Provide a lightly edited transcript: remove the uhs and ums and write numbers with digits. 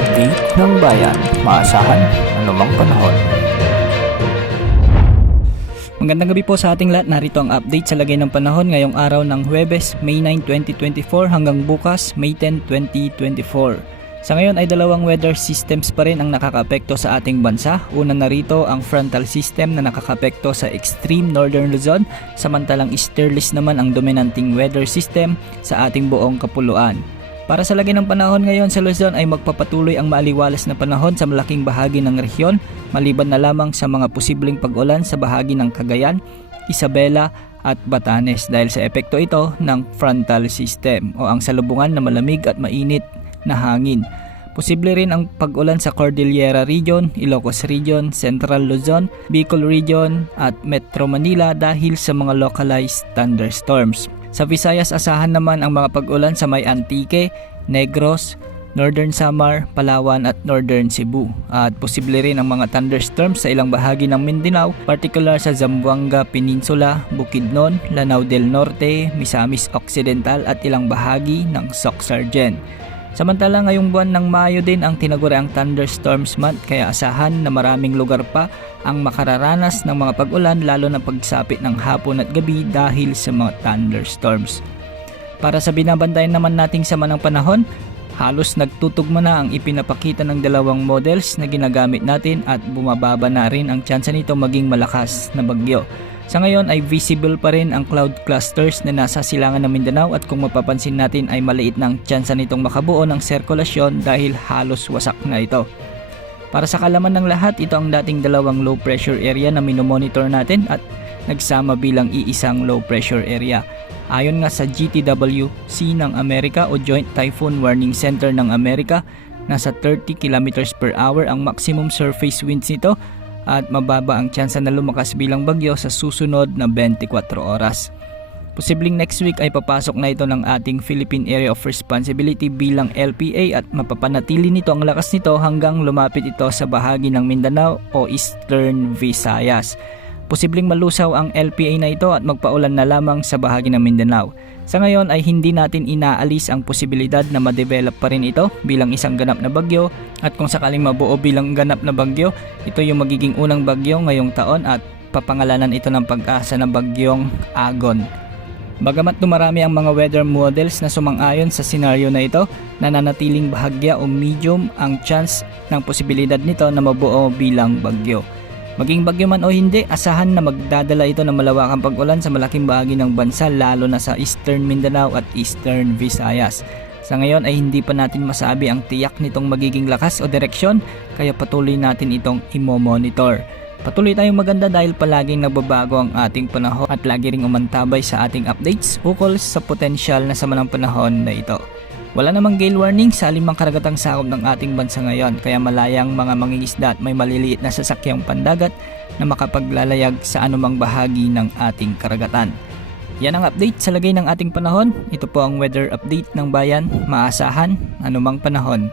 update ng bayan. Maasahan anumang panahon. Magandang gabi po sa ating lahat. Narito ang update sa lagay ng panahon ngayong araw ng Huwebes, May 9, 2024 hanggang bukas, May 10, 2024. Sa ngayon ay dalawang weather systems pa rin ang nakakaapekto sa ating bansa. Una na rito ang frontal system na nakakaapekto sa extreme northern Luzon, samantalang easterlies naman ang dominanting weather system sa ating buong kapuluan. Para sa lagay ng panahon ngayon sa Luzon ay magpapatuloy ang maaliwalas na panahon sa malaking bahagi ng rehiyon, maliban na lamang sa mga posibleng pag-ulan sa bahagi ng Cagayan, Isabela at Batanes dahil sa epekto ito ng frontal system o ang salubungan na malamig at mainit na hangin. Posible rin ang pag-ulan sa Cordillera Region, Ilocos Region, Central Luzon, Bicol Region at Metro Manila dahil sa mga localized thunderstorms. Sa Visayas asahan naman ang mga pag-ulan sa May Antique, Negros, Northern Samar, Palawan at Northern Cebu. At posible rin ang mga thunderstorms sa ilang bahagi ng Mindanao, particular sa Zamboanga Peninsula, Bukidnon, Lanao del Norte, Misamis Occidental at ilang bahagi ng Soc-Sargen. Samantala ngayong buwan ng Mayo din ang tinaguriang thunderstorms month kaya asahan na maraming lugar pa ang makararanas ng mga pag-ulan lalo na pagsapit ng hapon at gabi dahil sa mga thunderstorms. Para sa binabantayan naman nating sama ng panahon, halos nagtutugma na ang ipinapakita ng dalawang models na ginagamit natin at bumababa na rin ang tsansa nito maging malakas na bagyo. Sa ngayon ay visible pa rin ang cloud clusters na nasa silangan ng Mindanao at kung mapapansin natin ay maliit na ang tsansa nitong makabuo ng sirkulasyon dahil halos wasak na ito. Para sa kalaman ng lahat, ito ang dating dalawang low pressure area na minomonitor natin at nagsama bilang iisang low pressure area. Ayon nga sa GTWC ng Amerika o Joint Typhoon Warning Center ng Amerika, nasa 30 km per hour ang maximum surface winds nito at mababa ang tsansa na lumakas bilang bagyo sa susunod na 24 oras. Posibleng next week ay papasok na ito ng ating Philippine Area of Responsibility bilang LPA at mapapanatili nito ang lakas nito hanggang lumapit ito sa bahagi ng Mindanao o Eastern Visayas. Posibleng malusaw ang LPA na ito at magpaulan na lamang sa bahagi ng Mindanao. Sa ngayon ay hindi natin inaalis ang posibilidad na ma-develop pa rin ito bilang isang ganap na bagyo at kung sakaling mabuo bilang ganap na bagyo, ito yung magiging unang bagyo ngayong taon at papangalanan ito ng pag-asa na bagyong Agon. Bagamat dumarami ang mga weather models na sumang-ayon sa senaryo na ito, nananatiling bahagya o medium ang chance ng posibilidad nito na mabuo bilang bagyo. Maging bagyo man o hindi, asahan na magdadala ito ng malawakang pag-ulan sa malaking bahagi ng bansa lalo na sa Eastern Mindanao at Eastern Visayas. Sa ngayon ay hindi pa natin masabi ang tiyak nitong magiging lakas o direksyon kaya patuloy natin itong imo-monitor. Patuloy tayong maganda dahil palaging nagbabago ang ating panahon at lagi ring umantabay sa ating updates ukol sa potensyal na sama ng panahon na ito. Wala namang gale warning sa alimang karagatang sakop ng ating bansa ngayon kaya malayang mga mangingisda at may maliliit na sasakyang pandagat na makapaglalayag sa anumang bahagi ng ating karagatan. Yan ang update sa lagay ng ating panahon. Ito po ang weather update ng bayan. Maasahan anumang panahon.